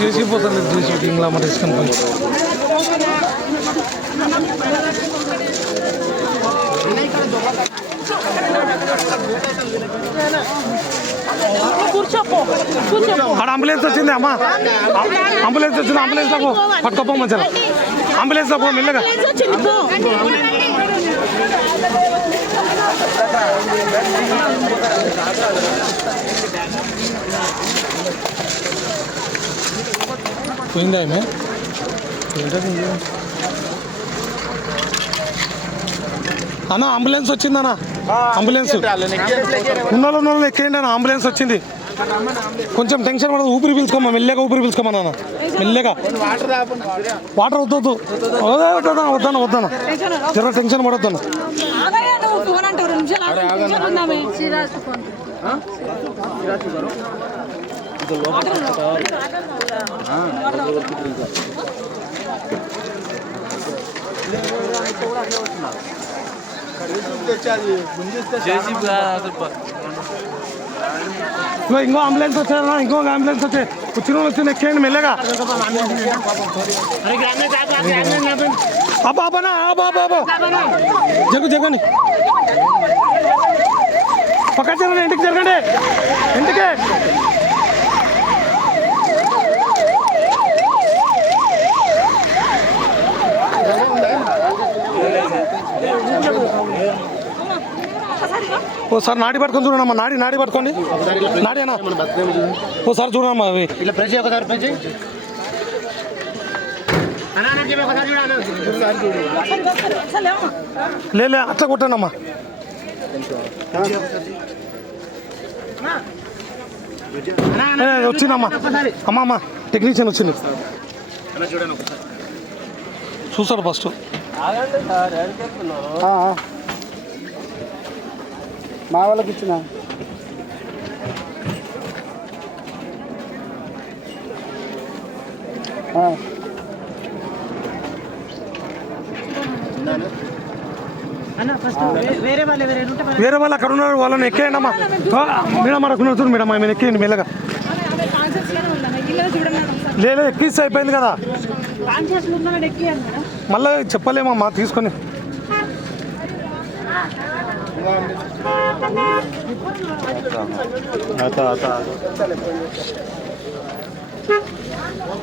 జేసీ పోతుంది జేసీ ఇంగ్లా మరి తీసుకొని అక్కడ అంబులెన్స్ వచ్చింది అమ్మా, అంబులెన్స్ వచ్చింది, అంబులెన్స్ లో పట్టుకోపో మంచిగా, అంబులెన్స్ లో పో మెల్లగా. పోయిందా ఏమే అన్న? అంబులెన్స్ వచ్చిందన్న, అంబులెన్స్ ఉన్న ఎక్కేయండి అన్న, అంబులెన్స్ వచ్చింది. కొంచెం టెన్షన్ పడదు, ఊపిరి పీల్చుకోమా మెల్లగా, ఊపిరి పీల్చుకోమన్నా నాన్న మెల్లగా. వాటర్ వద్దొద్దు, వద్దన్న వద్దన్న, జర టెన్షన్ పడొద్దన్న. ఇంకో అంబులెన్స్ వచ్చారా, ఇంకో అంబులెన్స్ వచ్చాయి, వచ్చిన వాళ్ళు వచ్చి ఎక్కేయండి మెల్లగా. అబ్బానా బాబా జగ్గు జగ్గని పక్క జరగండి, ఇంటికి జరగండి, ఇంటికి. ఓసారి నాడి పట్టుకొని చూడమ్మా, నాడి పట్టుకోండి, నాడి అన్న ఓసారి చూడమ్మా. అవి లే అట్లా కొట్టండి అమ్మా. వచ్చిందమ్మా, అమ్మా టెక్నీషియన్ వచ్చింది, చూస్తాడు ఫస్ట్. మా వాళ్ళకి ఇచ్చిన వేరే వాళ్ళు అక్కడ ఉన్నారు, వాళ్ళని ఎక్కేయండి అమ్మా. మేడం అక్కడ చూడు మేడం, మేము ఎక్కేయండి మెల్లగా. లేదు ఎక్కిస్తే అయిపోయింది కదా, మళ్ళీ చెప్పలేమమ్మా తీసుకొని.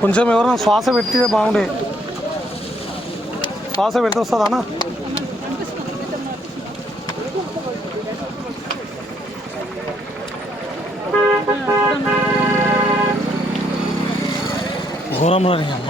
కొంచెం ఎవరైనా శ్వాస పెడితే బాగుండే, శ్వాస పెడితే వస్తుందా అన్న? ఘోరంలో అమ్మ